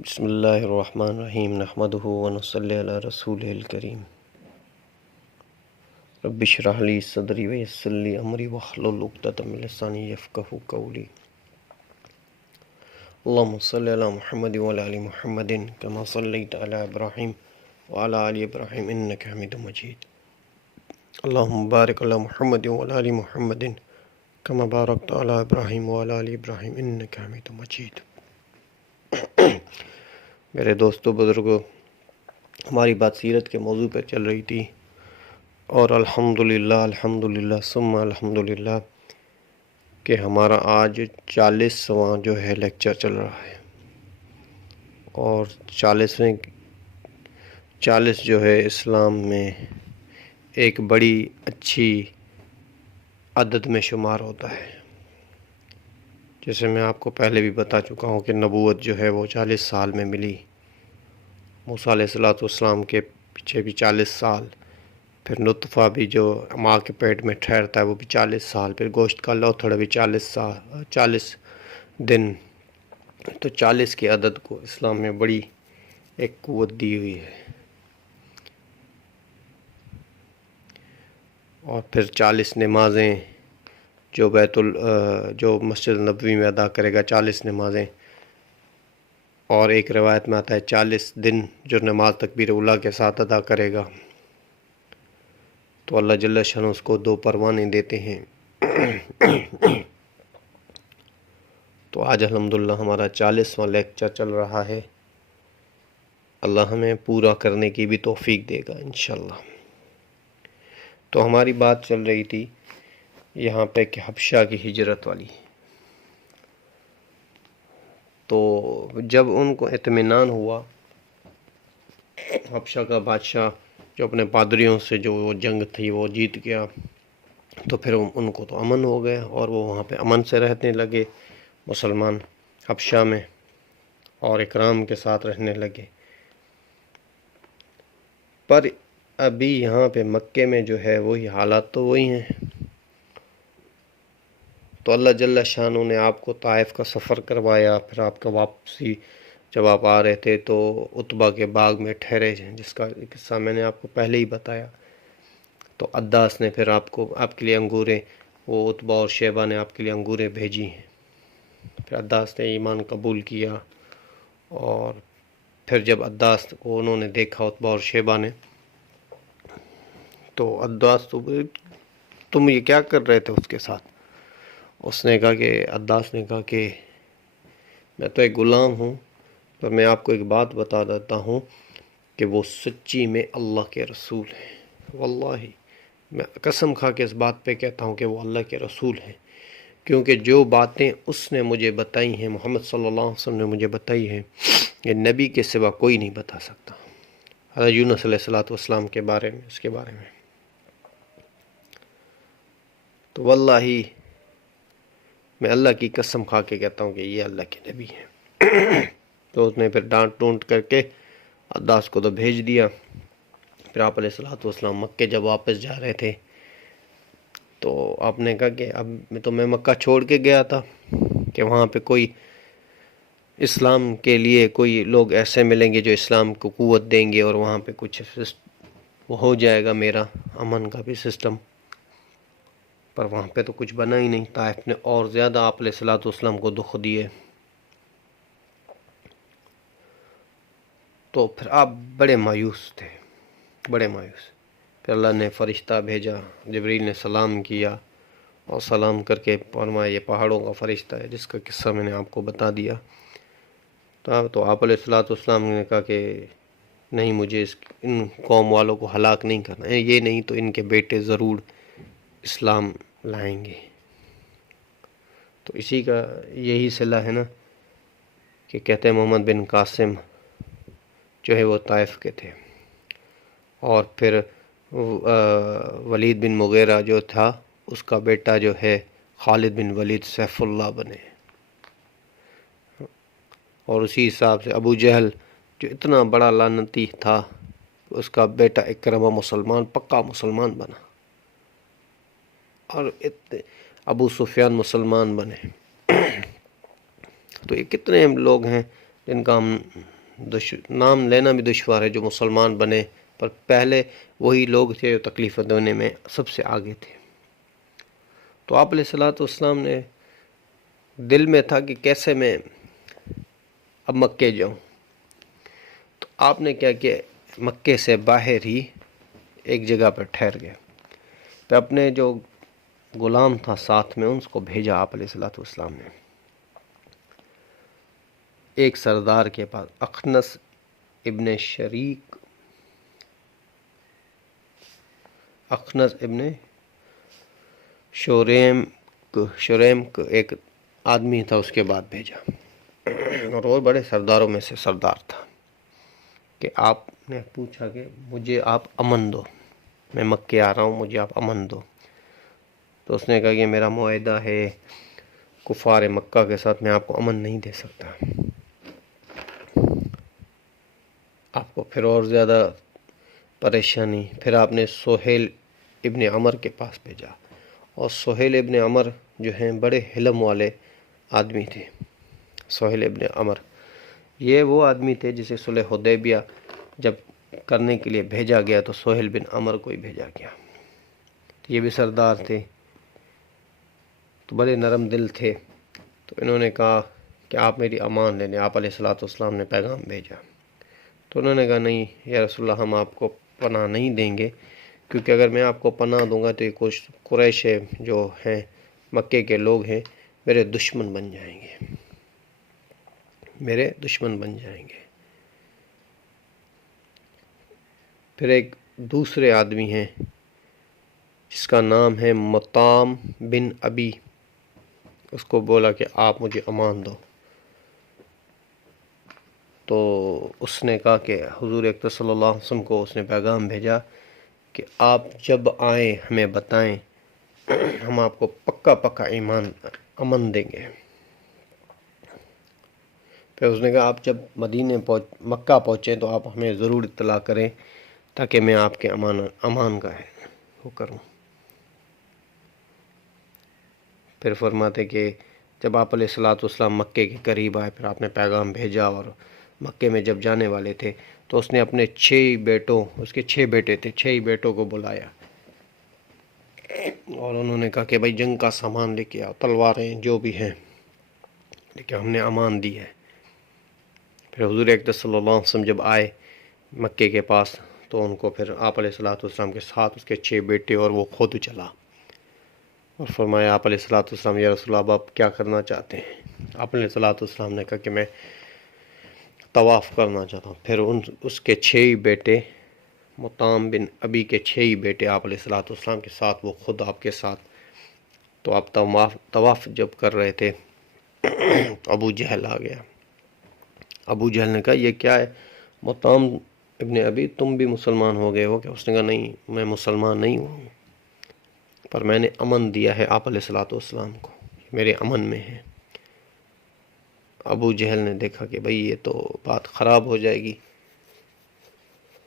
بسم اللہ الرحمن الرحیم نحمدہ ونصلی علی رسولہ الکریم رب اشرح لی صدری ویسر لی امری واحلل عقدۃ من لسانی یفقہوا قولی اللہم صلی علی محمد وعلی آل محمد کما صلیت علی ابراہیم وعلی آل ابراہیم انک حمید مجید اللہم بارک علی محمد وعلی آل محمد کما بارکت علی ابراہیم وعلی آل ابراہیم انک حمید مجید۔ میرے دوستو بزرگوں، ہماری بات سیرت کے موضوع پر چل رہی تھی اور الحمدللہ ثم الحمدللہ کہ ہمارا آج 40واں جو ہے لیکچر چل رہا ہے، اور 40 جو ہے اسلام میں ایک بڑی اچھی عدد میں شمار ہوتا ہے۔ جیسے میں آپ کو پہلے بھی بتا چکا ہوں کہ نبوت جو ہے وہ 40 سال میں ملی، موسیٰ علیہ السلام کے پیچھے بھی 40 سال، پھر نطفہ بھی جو ماں کے پیٹ میں ٹھہرتا ہے وہ بھی 40 سال، پھر گوشت کا لوتھڑا بھی 40 دن۔ تو 40 کی عدد کو اسلام میں بڑی ایک قوت دی ہوئی ہے، اور پھر 40 نمازیں جو مسجد نبوی میں ادا کرے گا، 40 نمازیں، اور ایک روایت میں آتا ہے 40 دن جو نماز تکبیر اولیٰ کے ساتھ ادا کرے گا تو اللہ جل شانہ اس کو 2 پروانے دیتے ہیں۔ تو آج الحمدللہ ہمارا 40واں لیکچر چل رہا ہے، اللہ ہمیں پورا کرنے کی بھی توفیق دے گا انشاءاللہ۔ تو ہماری بات چل رہی تھی یہاں پہ کہ حبشہ کی ہجرت والی۔ تو جب ان کو اطمینان ہوا، حبشہ کا بادشاہ جو اپنے پادریوں سے جو جنگ تھی وہ جیت گیا، تو پھر ان کو تو امن ہو گیا اور وہ وہاں پہ امن سے رہنے لگے مسلمان حبشہ میں، اور اکرام کے ساتھ رہنے لگے۔ پر ابھی یہاں پہ مکے میں جو ہے وہی حالات تو وہی ہیں۔ تو اللہ جل شانہ نے آپ کو طائف کا سفر کروایا، پھر آپ کا واپسی جب آپ آ رہے تھے تو عتبہ کے باغ میں ٹھہرے، جس کا قصہ میں نے آپ کو پہلے ہی بتایا۔ تو عداس نے پھر آپ کے لیے انگوریں، وہ عتبہ اور شیبہ نے آپ کے لیے انگوریں بھیجی ہیں۔ پھر عداس نے ایمان قبول کیا، اور پھر جب عداس کو انہوں نے دیکھا عتبہ اور شیبہ نے، تو عداس تو تم یہ کیا کر رہے تھے اس کے ساتھ؟ عداس نے کہا کہ میں تو ایک غلام ہوں، پر میں آپ کو ایک بات بتا دیتا ہوں کہ وہ سچی میں اللہ کے رسول ہیں۔ واللہ میں قسم کھا کے اس بات پہ کہتا ہوں کہ وہ اللہ کے رسول ہیں، کیونکہ جو باتیں اس نے مجھے بتائی ہیں، محمد صلی اللہ علیہ وسلم نے مجھے بتائی ہیں، یہ نبی کے سوا کوئی نہیں بتا سکتا۔ حضرت یونس علیہ السلام کے بارے میں، اس کے بارے میں تو واللہ میں اللہ کی قسم کھا کے کہتا ہوں کہ یہ اللہ کے نبی ہیں۔ تو اس نے پھر ڈانٹ ٹونٹ کر کے عداس کو تو بھیج دیا۔ پھر آپ علیہ السلام مکے جب واپس جا رہے تھے تو آپ نے کہا کہ اب میں مکہ چھوڑ کے گیا تھا کہ وہاں پہ کوئی اسلام کے لیے کوئی لوگ ایسے ملیں گے جو اسلام کو قوت دیں گے، اور وہاں پہ کچھ وہ ہو جائے گا میرا امن کا بھی سسٹم، پر وہاں پہ تو کچھ بنا ہی نہیں۔ طائف نے اور زیادہ آپ علیہ السلام کو دکھ دیے۔ تو پھر آپ بڑے مایوس تھے، بڑے مایوس۔ پھر اللہ نے فرشتہ بھیجا، جبریل نے سلام کیا، اور سلام کر کے فرمایا یہ پہاڑوں کا فرشتہ ہے، جس کا قصہ میں نے آپ کو بتا دیا۔ تو آپ علیہ السلام نے کہا کہ نہیں، مجھے ان قوم والوں کو ہلاک نہیں کرنا ہے، یہ نہیں تو ان کے بیٹے ضرور اسلام لائیں گے۔ تو اسی کا یہی صلہ ہے نا کہ کہتے ہیں محمد بن قاسم جو ہے وہ طائف کے تھے، اور پھر ولید بن مغیرہ جو تھا اس کا بیٹا جو ہے خالد بن ولید سیف اللہ بنے، اور اسی حساب سے ابو جہل جو اتنا بڑا لعنتی تھا، اس کا بیٹا اکرمہ مسلمان، پکا مسلمان بنا، اور ابو سفیان مسلمان بنے۔ تو یہ کتنے لوگ ہیں جن کا ہم نام لینا بھی دشوار ہے، جو مسلمان بنے، پر پہلے وہی لوگ تھے جو تکلیف دینے میں سب سے آگے تھے۔ تو آپ علیہ الصلوۃ والسلام نے دل میں تھا کہ کیسے میں اب مکے جاؤں، تو آپ نے کیا کہ مکے سے باہر ہی ایک جگہ پر ٹھہر گئے، پھر اپنے جو غلام تھا ساتھ میں اس کو بھیجا آپ علیہ الصلوۃ والسلام نے ایک سردار کے پاس، اخنس ابن شوریم کو ایک آدمی تھا، اس کے بعد بھیجا، اور وہ بڑے سرداروں میں سے سردار تھا، کہ آپ نے پوچھا کہ مجھے آپ امن دو، میں مکے آ رہا ہوں، مجھے آپ امن دو۔ تو اس نے کہا کہ میرا معاہدہ ہے کفار مکہ کے ساتھ، میں آپ کو امن نہیں دے سکتا، آپ کو پھر اور زیادہ پریشانی۔ پھر آپ نے سہیل ابن عمر کے پاس بھیجا، اور سہیل ابن عمر جو ہیں بڑے حلم والے آدمی تھے۔ سہیل ابن عمر یہ وہ آدمی تھے جسے صلح حدیبیہ جب کرنے کے لیے بھیجا گیا تو سہیل بن عمر کو ہی بھیجا گیا، یہ بھی سردار تھے، تو بڑے نرم دل تھے۔ تو انہوں نے کہا کہ آپ میری امان لے لیں، آپ علیہ الصلوۃ والسلام نے پیغام بھیجا، تو انہوں نے کہا نہیں یا رسول اللہ، ہم آپ کو پناہ نہیں دیں گے، کیونکہ اگر میں آپ کو پناہ دوں گا تو یہ کچھ قریش جو ہیں مکے کے لوگ ہیں میرے دشمن بن جائیں گے، میرے دشمن بن جائیں گے۔ پھر ایک دوسرے آدمی ہیں جس کا نام ہے مطعم بن ابی، اس کو بولا کہ آپ مجھے امان دو، تو اس نے کہا کہ حضور اکرم صلی اللہ علیہ وسلم کو اس نے پیغام بھیجا کہ آپ جب آئیں ہمیں بتائیں، ہم آپ کو پکا امن دیں گے۔ پھر اس نے کہا آپ جب مکہ پہنچیں تو آپ ہمیں ضرور اطلاع کریں تاکہ میں آپ کے امان کا وہ کروں۔ پھر فرماتے کہ جب آپ علیہ الصلوۃ والسلام مکے کے قریب آئے، پھر آپ نے پیغام بھیجا، اور مکے میں جب جانے والے تھے تو اس نے اپنے 6 بیٹوں، اس کے 6 بیٹے تھے، 6 بیٹوں کو بلایا، اور انہوں نے کہا کہ بھائی جنگ کا سامان لے کے آؤ، تلواریں جو بھی ہیں، لیکن ہم نے امان دی ہے۔ پھر حضور اکرم صلی اللہ علیہ وسلم جب آئے مکے کے پاس تو ان کو پھر آپ علیہ الصلوۃ والسلام کے ساتھ اس کے 6 بیٹے اور وہ خود چلا، اور فرمایا آپ علیہ الصلوۃ والسلام یا رسول اللہ آپ کیا کرنا چاہتے ہیں؟ آپ علیہ الصلوۃ والسلام نے کہا کہ میں طواف کرنا چاہتا ہوں۔ پھر اس کے 6 بیٹے، مطعم بن ابی کے 6 بیٹے آپ علیہ الصلوۃ والسلام کے ساتھ، وہ خود آپ کے ساتھ۔ تو آپ طواف جب کر رہے تھے ابو جہل آ گیا۔ ابو جہل نے کہا یہ کیا ہے مطعم ابن ابی، تم بھی مسلمان ہو گئے ہو کیا؟ اس نے کہا نہیں میں مسلمان نہیں ہوں، پر میں نے امن دیا ہے آپ علیہ الصلوۃ والسلام کو، میرے امن میں ہے۔ ابو جہل نے دیکھا کہ بھئی یہ تو بات خراب ہو جائے گی،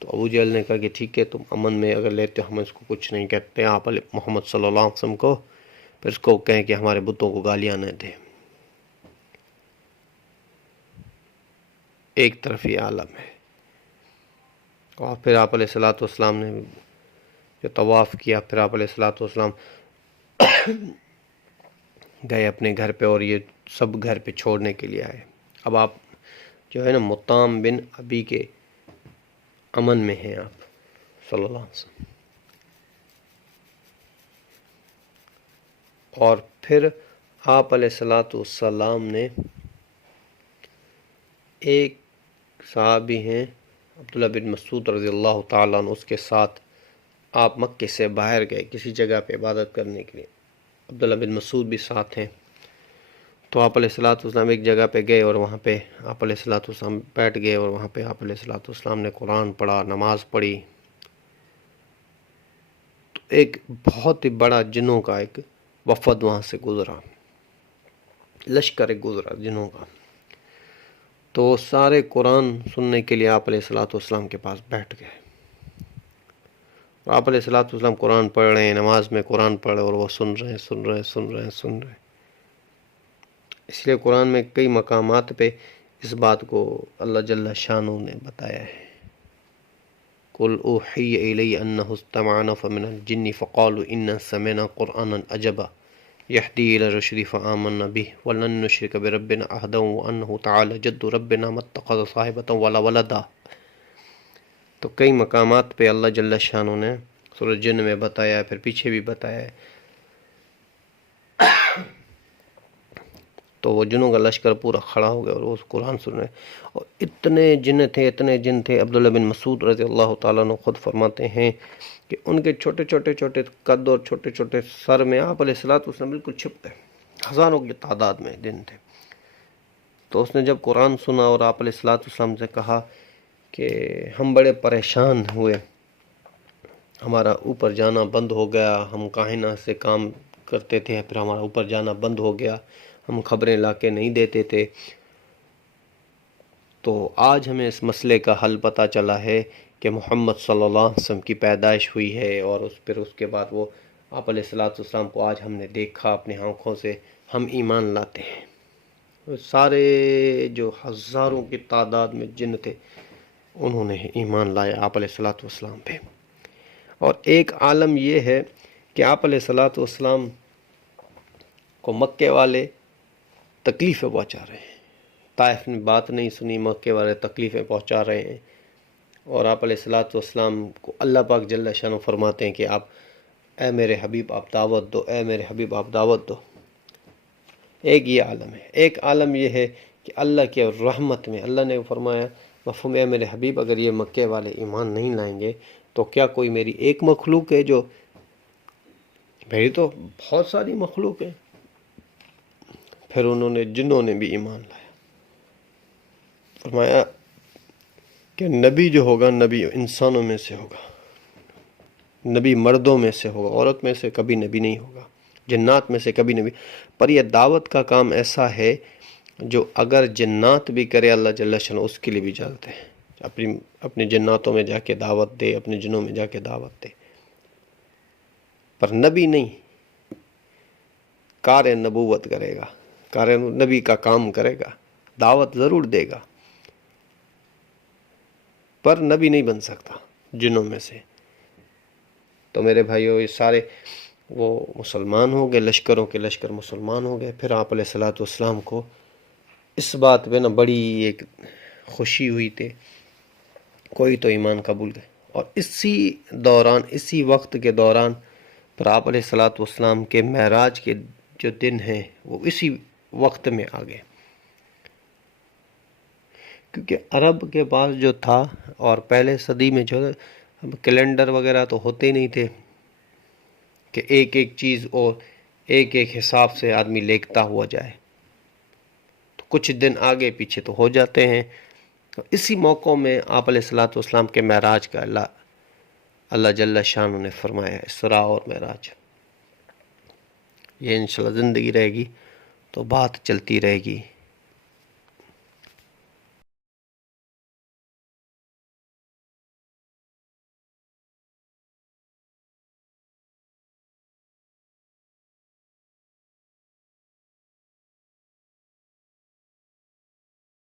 تو ابو جہل نے کہا کہ ٹھیک ہے تم امن میں اگر لیتے ہو ہم اس کو کچھ نہیں کہتے، آپ علیہ محمد صلی اللہ علیہ وسلم کو پھر اس کو کہیں کہ ہمارے بتوں کو گالیاں نہ دے۔ ایک طرف یہ عالم ہے۔ اور پھر آپ علیہ الصلوۃ والسلام نے جو طواف کیا، پھر آپ علیہ الصلوۃ والسلام گئے اپنے گھر پہ، اور یہ سب گھر پہ چھوڑنے کے لیے آئے۔ اب آپ جو ہے نا مطعم بن ابی کے امن میں ہیں آپ صلی اللہ علیہ وسلم۔ اور پھر آپ علیہ الصلوۃ والسلام نے ایک صحابی ہیں عبداللہ بن مسعود رضی اللہ تعالیٰ عنہ، اس کے ساتھ آپ مکے سے باہر گئے کسی جگہ پہ عبادت کرنے کے لیے، عبداللہ بن مسعود بھی ساتھ ہیں۔ تو آپ علیہ الصلوۃ والسلام ایک جگہ پہ گئے، اور وہاں پہ آپ علیہ الصلوۃ والسلام بیٹھ گئے، اور وہاں پہ آپ علیہ الصلوۃ والسلام نے قرآن پڑھا، نماز پڑھی۔ تو ایک بہت ہی بڑا جنوں کا ایک وفد وہاں سے گزرا، لشکر گزرا جنوں کا، تو سارے قرآن سننے کے لیے آپ علیہ الصلوۃ والسلام کے پاس بیٹھ گئے۔ آپ علیہ الصلوۃ والسلام قرآن پڑھ رہے ہیں، نماز میں قرآن پڑھ رہے، اور وہ سن رہے۔ اس لیے قرآن میں کئی مقامات پہ اس بات کو اللہ جل شانہ نے بتایا ہے۔ قل اوحی الی انہ استمع نفر من الجن فقالوا انا سمعنا قرآنا عجبا یہدی الی الرشد فآمنا بہ ولن نشرک بربنا احدا وانہ تعالی جد ربنا ما اتخذ صاحبۃ ولا ولدا۔ تو کئی مقامات پہ اللہ جل شانہ نے سورہ جن میں بتایا ہے، پھر پیچھے بھی بتایا ہے۔ تو وہ جنوں کا لشکر پورا کھڑا ہو گیا اور وہ قرآن سن رہے، اور اتنے جن تھے۔ عبداللہ بن مسعود رضی اللہ تعالیٰ عنہ خود فرماتے ہیں کہ ان کے چھوٹے قد اور چھوٹے سر میں آپ علیہ السلام بالکل چھپ گئے، ہزاروں کی تعداد میں جن تھے۔ تو اس نے جب قرآن سنا اور آپ علیہ السلام سے کہا کہ ہم بڑے پریشان ہوئے، ہمارا اوپر جانا بند ہو گیا، ہم کائنہ سے کام کرتے تھے پھر ہمارا اوپر جانا بند ہو گیا، ہم خبریں لا کے نہیں دیتے تھے، تو آج ہمیں اس مسئلے کا حل پتہ چلا ہے کہ محمد صلی اللہ علیہ وسلم کی پیدائش ہوئی ہے، اور پھر اس کے بعد وہ آپ علیہ السلام کو آج ہم نے دیکھا اپنی آنکھوں سے، ہم ایمان لاتے ہیں۔ وہ سارے جو ہزاروں کی تعداد میں جن تھے انہوں نے ایمان لایا آپ علیہ السلام پہ۔ اور ایک عالم یہ ہے کہ آپ علیہ السلام کو مکے والے تکلیفیں پہنچا رہے ہیں، طائف نے بات نہیں سنی، مکے والے تکلیفیں پہنچا رہے ہیں، اور آپ علیہ السلام کو اللہ پاک جل شانہ فرماتے ہیں کہ آپ اے میرے حبیب آپ دعوت دو، اے میرے حبیب آپ دعوت دو۔ ایک یہ عالم ہے۔ ایک عالم یہ ہے کہ اللہ کے رحمت میں اللہ نے فرمایا مفہوم اے میرے حبیب اگر یہ مکے والے ایمان نہیں لائیں گے تو کیا کوئی میری ایک مخلوق ہے جو، میری تو بہت ساری مخلوق ہیں۔ پھر جنوں نے بھی ایمان لایا۔ فرمایا کہ نبی جو ہوگا، نبی انسانوں میں سے ہوگا، نبی مردوں میں سے ہوگا، عورت میں سے کبھی نبی نہیں ہوگا، جنات میں سے کبھی نبی۔ پر یہ دعوت کا کام ایسا ہے جو اگر جنات بھی کرے اللہ جل شانہ اس کے لیے بھی اجازت ہے، اپنے جناتوں میں جا کے دعوت دے، اپنے جنوں میں جا کے دعوت دے، پر نبی نہیں، کار نبوت کرے گا، کار نبی کا کام کرے گا، دعوت ضرور دے گا، پر نبی نہیں بن سکتا جنوں میں سے۔ تو میرے بھائیو، یہ سارے وہ مسلمان ہو گئے، لشکروں کے لشکر مسلمان ہو گئے۔ پھر آپ علیہ السلام کو اس بات پہ بڑی ایک خوشی ہوئی تھی، کوئی تو ایمان قبول گئے، اور اسی وقت کے دوران پر آپ علیہ السلام کے معراج کے جو دن ہیں وہ اسی وقت میں آ گئے، کیونکہ عرب کے پاس جو تھا، اور پہلے صدی میں جو کیلنڈر وغیرہ تو ہوتے نہیں تھے کہ ایک چیز اور ایک حساب سے آدمی لیکھتا ہوا جائے، تو کچھ دن آگے پیچھے تو ہو جاتے ہیں۔ تو اسی موقع میں آپ علیہ السلام کے معراج کا اللہ جل شانہ نے فرمایا اسراء اور معراج۔ یہ انشاءاللہ زندگی رہے گی تو بات چلتی رہے گی۔